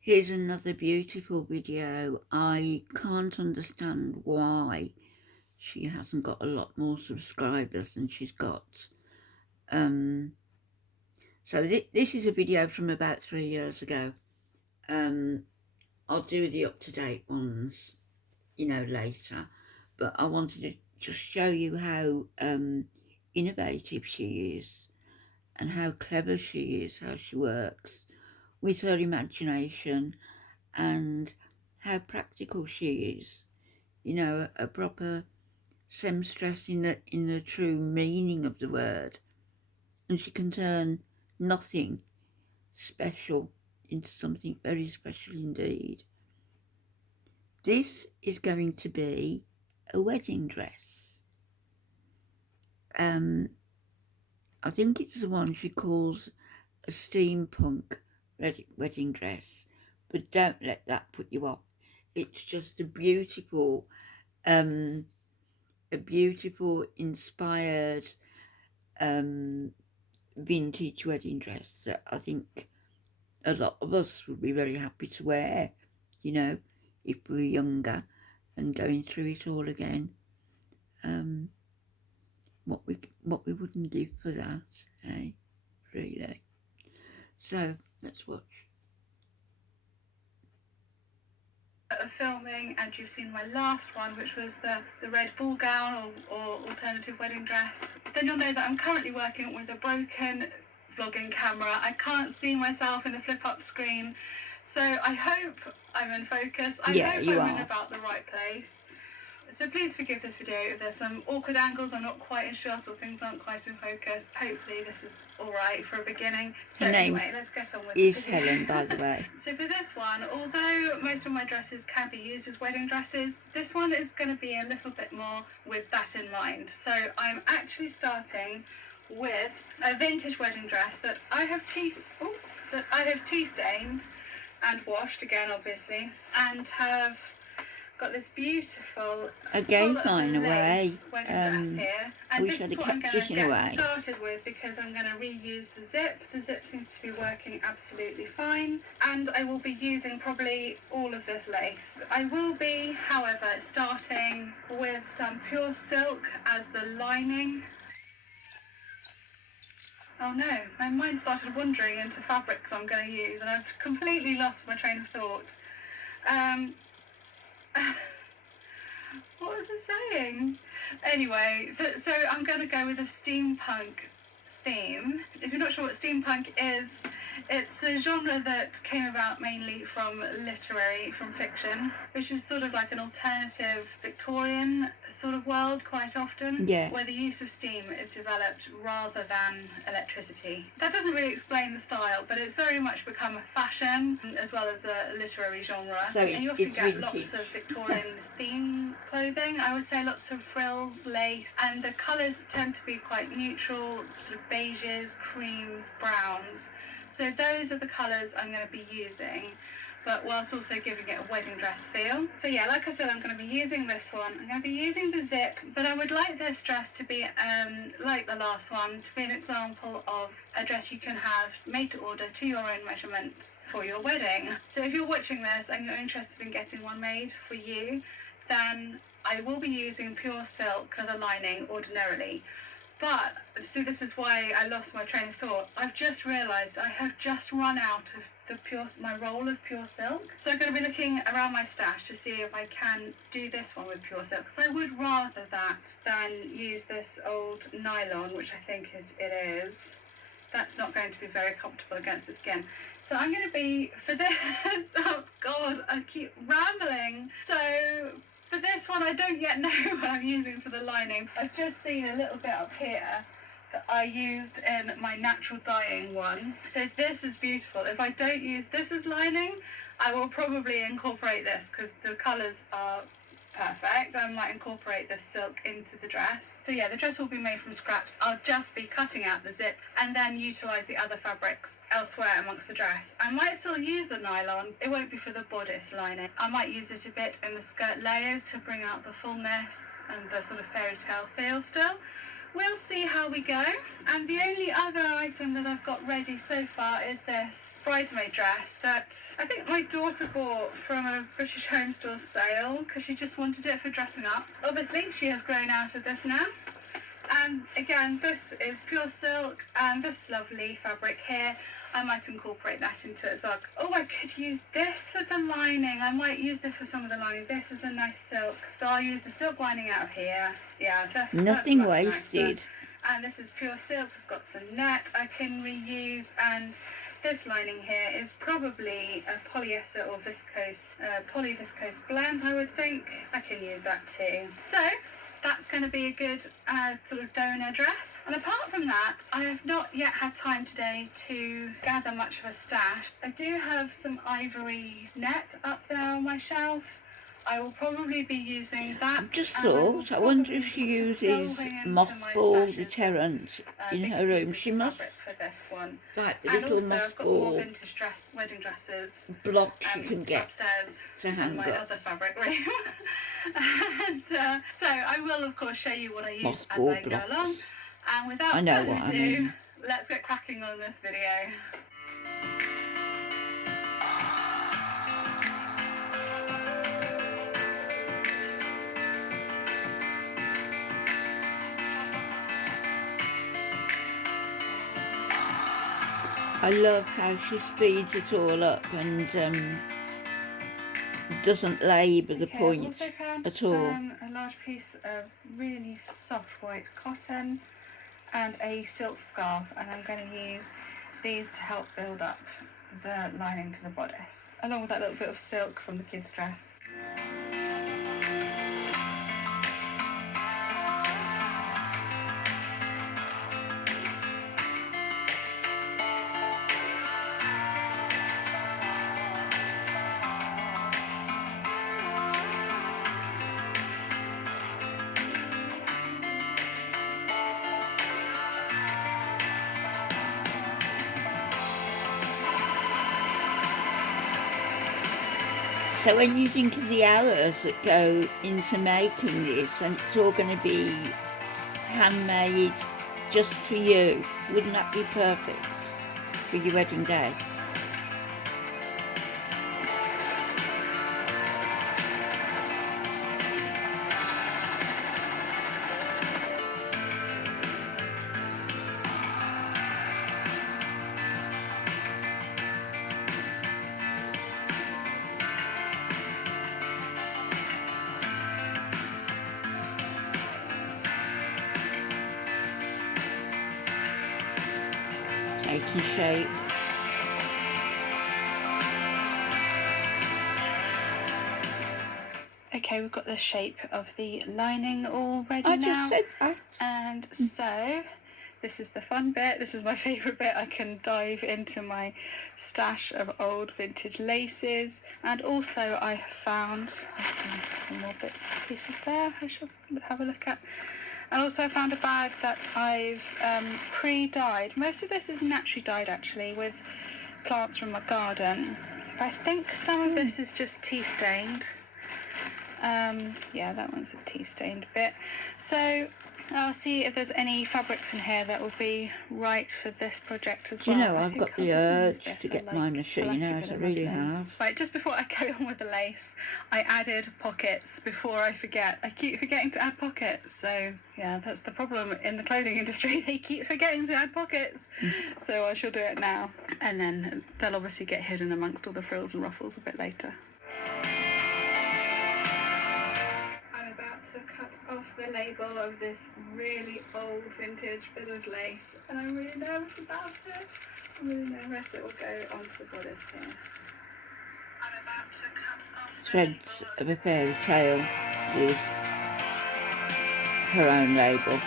Here's another beautiful video. I can't understand why she hasn't got a lot more subscribers than she's got. So this is a video from about 3 years ago. I'll do the up-to-date ones, later. But I wanted to just show you how innovative she is and how clever she is, how she works with her imagination and how practical she is. A proper seamstress in the true meaning of the word. And she can turn nothing special into something very special indeed. This is going to be a wedding dress. I think it's the one she calls a steampunk wedding dress, but don't let that put you off. It's just a beautiful inspired vintage wedding dress that I think a lot of us would be very happy to wear, if we were younger and going through it all again. What we wouldn't give for that, eh? Really. So let's watch. Of filming, and you've seen my last one, which was the red ball gown or alternative wedding dress, then you'll know that I'm currently working with a broken vlogging camera. I can't see myself in the flip-up screen, so I hope I'm in focus. I hope I'm in about the right place. So please forgive this video if there's some awkward angles, I'm not quite in shot or things aren't quite in focus. Hopefully this is alright for a beginning. So anyway, let's get on with it. Is Helen, by the way. So for this one, although most of my dresses can be used as wedding dresses, this one is going to be a little bit more with that in mind. So I'm actually starting with a vintage wedding dress that I have tea stained and washed again, obviously, and have got this beautiful I gave mine away. Dress here. And wish I'd have kept it in a way. Started with because I'm going to reuse the zip. The zip seems to be working absolutely fine, and I will be using probably all of this lace. I will be, however, starting with some pure silk as the lining. Oh no, my mind started wandering into fabrics I'm going to use, and I've completely lost my train of thought. What was I saying? Anyway, so I'm going to go with a steampunk theme. If you're not sure what steampunk is, it's a genre that came about mainly from fiction, which is sort of like an alternative Victorian sort of world quite often, where the use of steam is developed rather than electricity. That doesn't really explain the style, but it's very much become a fashion as well as a literary genre. So and you often get lots of Victorian theme clothing. I would say lots of frills, lace, and the colours tend to be quite neutral, sort of beiges, creams, browns. So those are the colours I'm going to be using, but whilst also giving it a wedding dress feel. So yeah, like I said, I'm going to be using this one. I'm going to be using the zip, but I would like this dress to be, like the last one, to be an example of a dress you can have made to order to your own measurements for your wedding. So if you're watching this and you're interested in getting one made for you, then I will be using pure silk for the lining ordinarily. But, so this is why I lost my train of thought. I've just realised I have just run out of my roll of pure silk. So I'm going to be looking around my stash to see if I can do this one with pure silk. Because I would rather that than use this old nylon, which I think it is. That's not going to be very comfortable against the skin. So I'm going to be, for this, oh God, I keep rambling. So for this one, I don't yet know what I'm using for the lining. I've just seen a little bit up here that I used in my natural dyeing one. So this is beautiful. If I don't use this as lining, I will probably incorporate this because the colours are perfect. I might incorporate the silk into the dress. So yeah, the dress will be made from scratch. I'll just be cutting out the zip and then utilise the other fabrics elsewhere amongst the dress. I might still use the nylon. It won't be for the bodice lining. I might use it a bit in the skirt layers to bring out the fullness and the sort of fairy tale feel still. We'll see how we go. And the only other item that I've got ready so far is this bridesmaid dress that I think my daughter bought from a British Home Stores sale because she just wanted it for dressing up. Obviously, she has grown out of this now. And again, this is pure silk, and this lovely fabric here, I might incorporate that into it as well. Oh, I could use this for the lining. I might use this for some of the lining. This is a nice silk. So I'll use the silk lining out of here. Yeah, Nothing that's wasted. nicer. And this is pure silk. We've got some net I can reuse, and this lining here is probably a polyester or viscose, polyviscose blend, I would think. I can use that too. So that's going to be a good sort of donor dress. And apart from that, I have not yet had time today to gather much of a stash. I do have some ivory net up there on my shelf. I will probably be using that. I've just thought, I wonder if she uses mothball deterrent in her room. She must, for this one. like the And little also, I've got more mothball vintage wedding dresses blocks you can get upstairs to hang in my up. other fabric room. And so I will, of course, show you what I use Mothball as I go along. And without I know further what I ado, mean. let's get cracking on this video. I love how she speeds it all up and doesn't labour the point I've also found at all. a large piece of really soft white cotton and a silk scarf, and I'm going to use these to help build up the lining to the bodice, along with that little bit of silk from the kids' dress. So when you think of the hours that go into making this, and it's all going to be handmade just for you, wouldn't that be perfect for your wedding day? Taking shape. Okay, we've got the shape of the lining all ready I now. just said that. And so this is the fun bit. This is my favourite bit. I can dive into my stash of old vintage laces, and also I have found some more bits and pieces there I should have a look at. And also I found a bag that I've pre-dyed. Most of this is naturally dyed actually with plants from my garden. I think some of this is just tea stained. Yeah, that one's a tea stained bit. So I'll see if there's any fabrics in here that will be right for this project as Do well. you know, I've got the urge to get my machine out, I really have. Right, just before I go on with the lace, I added pockets before I forget. I keep forgetting to add pockets, so yeah, that's the problem in the clothing industry. They keep forgetting to add pockets. So I shall do it now, and then they'll obviously get hidden amongst all the frills and ruffles a bit later. I'm about to cut off the label of this really old vintage bit of lace, and I'm really nervous about it. I'm really nervous it will go onto the bodice here. I'm about to cut off Threads of a fairy tale with her own label.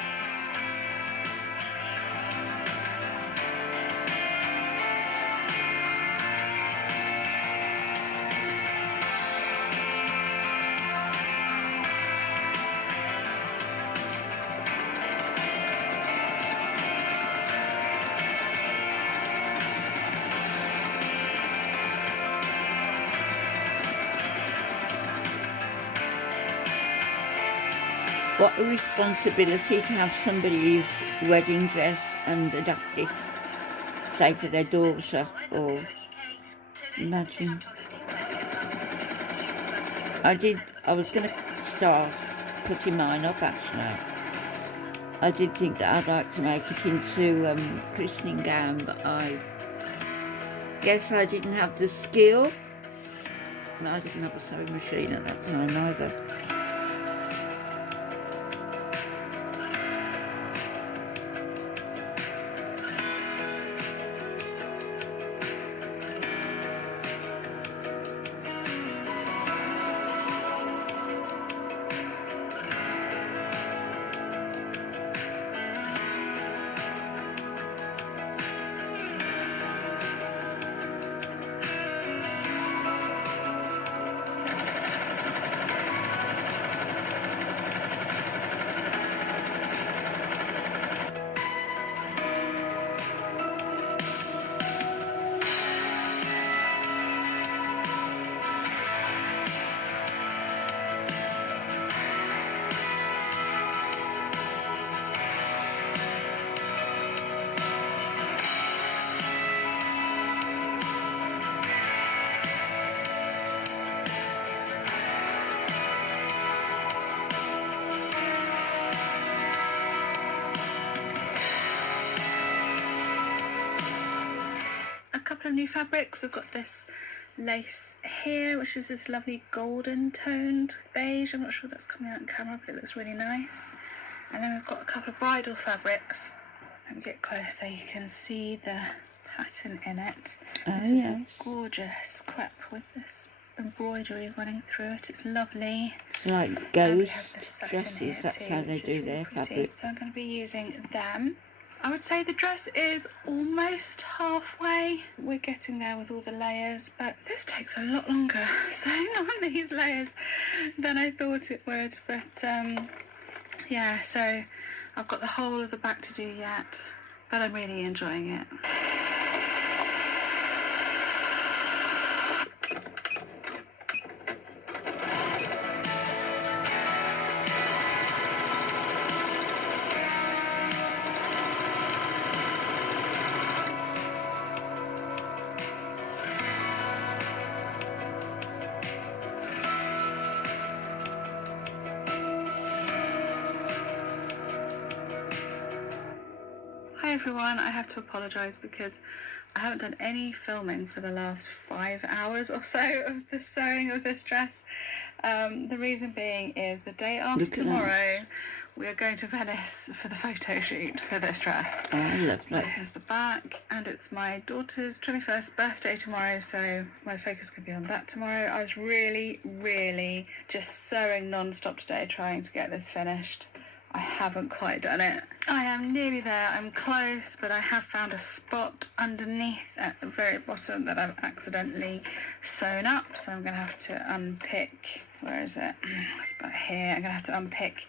What a responsibility to have somebody's wedding dress and adapt it, say for their daughter or Imagine. I was going to start putting mine up actually. I did think that I'd like to make it into christening gown, but I guess I didn't have the skill. And I didn't have a sewing machine at that time either. Of new fabrics. We've got this lace here, which is this lovely golden toned beige. I'm not sure that's coming out in camera, but it looks really nice. And then we've got a couple of bridal fabrics. Let me get close so you can see the pattern in it. This is a gorgeous crepe with this embroidery running through it. It's lovely. It's like ghost dresses, that's how they do their fabric. So I'm going to be using them. I would say the dress is almost halfway. We're getting there with all the layers, but this takes a lot longer sewing on these layers than I thought it would. But yeah, so I've got the whole of the back to do yet, but I'm really enjoying it. Hi everyone, I have to apologise because I haven't done any filming for the last 5 hours or so of the sewing of this dress. The reason being is the day after tomorrow we are going to Venice for the photo shoot for this dress. Oh, lovely. So here's the back, and it's my daughter's 21st birthday tomorrow, so my focus could be on that tomorrow. I was really just sewing non-stop today trying to get this finished. I haven't quite done it. I am nearly there, I'm close, but I have found a spot underneath at the very bottom that I've accidentally sewn up, so I'm going to have to unpick, where is it? It's about here. I'm going to have to unpick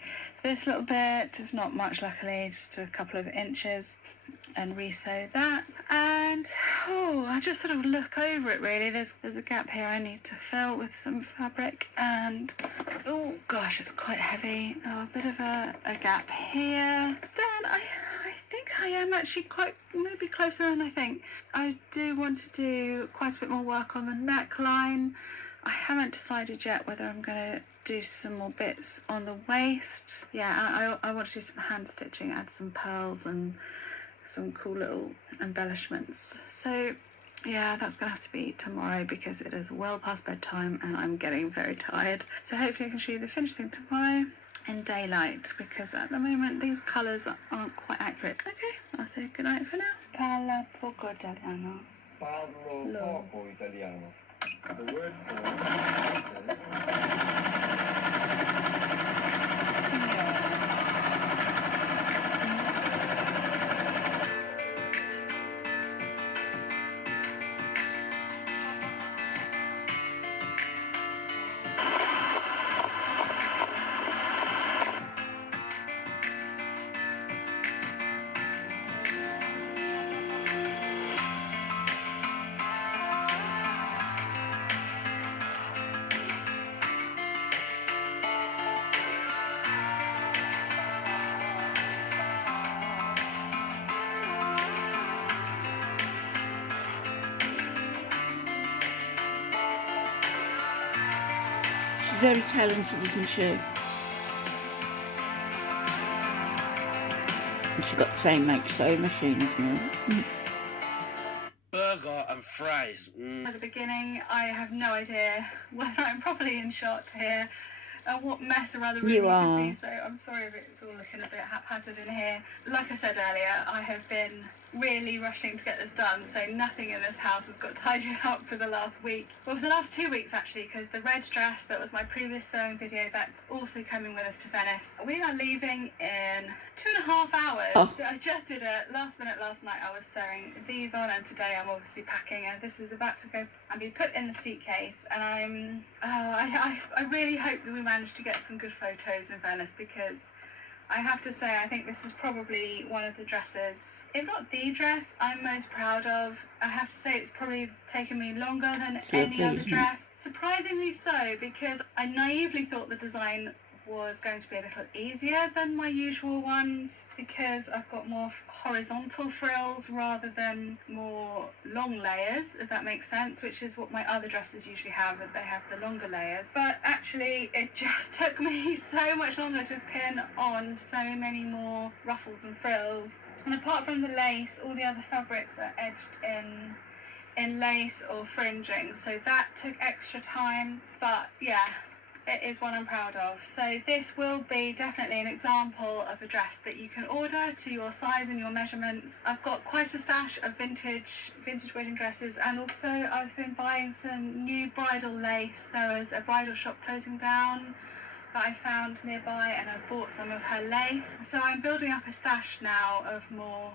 this little bit. It's not much, luckily, just a couple of inches, and re-sew that. And I just sort of look over it really. There's a gap here I need to fill with some fabric, and oh gosh, it's quite heavy. A bit of a gap here. Then I think I am actually quite maybe closer than I think. I do want to do quite a bit more work on the neckline. I haven't decided yet whether I'm going to do some more bits on the waist. Yeah, I want to do some hand stitching, add some pearls and some cool little embellishments. So yeah, that's going to have to be tomorrow because it is well past bedtime and I'm getting very tired. So hopefully I can show you the finished thing tomorrow in daylight, because at the moment these colours aren't quite accurate. Okay, I'll say goodnight for now. Parla poco italiano. Parlo poco italiano. The word for very talented, isn't she? And she's got the same make sewing machine as me. Burger and fries. At the beginning, I have no idea whether I'm properly in shot here and what mess around the room you can see, so I'm sorry if it's all looking a bit haphazard in here. Like I said earlier, I have been really rushing to get this done, so nothing in this house has got tidied up for the last week. Well, for the last 2 weeks actually, because the red dress that was my previous sewing video, that's also coming with us to Venice. We are leaving in 2.5 hours. Oh. So I just did it last minute last night. I was sewing these on, and today I'm obviously packing, and this is about to go and be put in the suitcase, and I really hope that we manage to get some good photos in Venice, because I have to say I think this is probably one of the dresses, if not the dress, I'm most proud of. I have to say it's probably taken me longer than any other dress. Surprisingly so, because I naively thought the design was going to be a little easier than my usual ones, because I've got more horizontal frills rather than more long layers, if that makes sense, which is what my other dresses usually have, that they have the longer layers. But actually it just took me so much longer to pin on so many more ruffles and frills. And apart from the lace, all the other fabrics are edged in lace or fringing, so that took extra time. But yeah, it is one I'm proud of. So this will be definitely an example of a dress that you can order to your size and your measurements. I've got quite a stash of vintage wedding dresses, and also I've been buying some new bridal lace. There was a bridal shop closing down that I found nearby, and I bought some of her lace. So I'm building up a stash now of more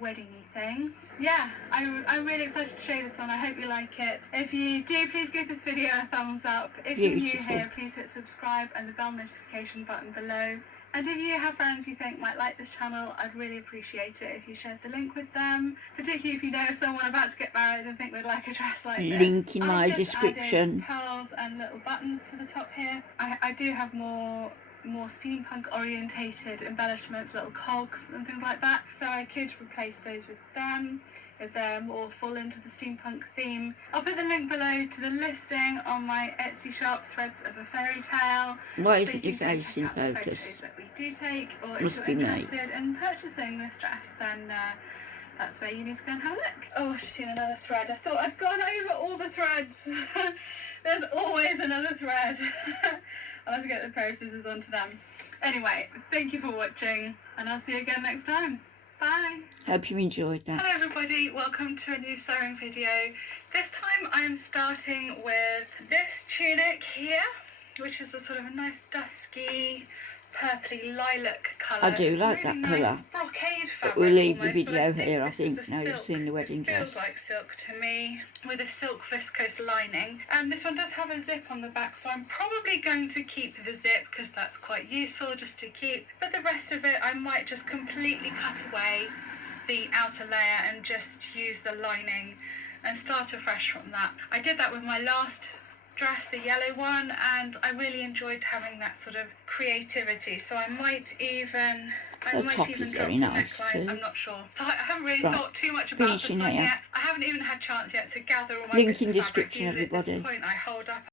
wedding-y things. Yeah, I'm really excited to show you this one. I hope you like it. If you do, please give this video a thumbs up. If you're new here, please hit subscribe and the bell notification button below. And if you have friends you think might like this channel, I'd really appreciate it if you shared the link with them, particularly if you know someone about to get married and think they'd like a dress like this. Link in my description. Pearls and little buttons to the top here. I do have more steampunk orientated embellishments, little cogs and things like that, so I could replace those with them if they're more fall into the steampunk theme. I'll put the link below to the listing on my Etsy shop, Threads of a Fairy Tale. Why isn't your face in focus? That we do take, or Must if be you're me. interested in purchasing this dress, then that's where you need to go and have a look. Oh, I've just seen another thread. I thought I'd gone over all the threads. There's always another thread. I'll have to get the pair of scissors onto them. Anyway, thank you for watching, and I'll see you again next time. Bye. Hope you enjoyed that. Hello everybody, welcome to a new sewing video. This time I'm starting with this tunic here, which is a sort of a nice dusky, purpley lilac colour. I do like really that colour. Brocade But fabric we'll leave the almost, but video here, I this think, is a now you've silk. seen the wedding It dress. feels like silk to me, with a silk viscose lining. And this one does have a zip on the back, so I'm probably going to keep the zip because that's quite useful just to keep. But the rest of it, I might just completely cut away the outer layer and just use the lining and start afresh from that. I did that with my last dress, the yellow one, and I really enjoyed having that sort of creativity, so I might even drop the neckline. Too. I'm not sure. So I haven't really thought too much about this Finishing one here. yet. I haven't even had a chance yet to gather all my Link bits in of fabric. description, Usually at this everybody. point I hold up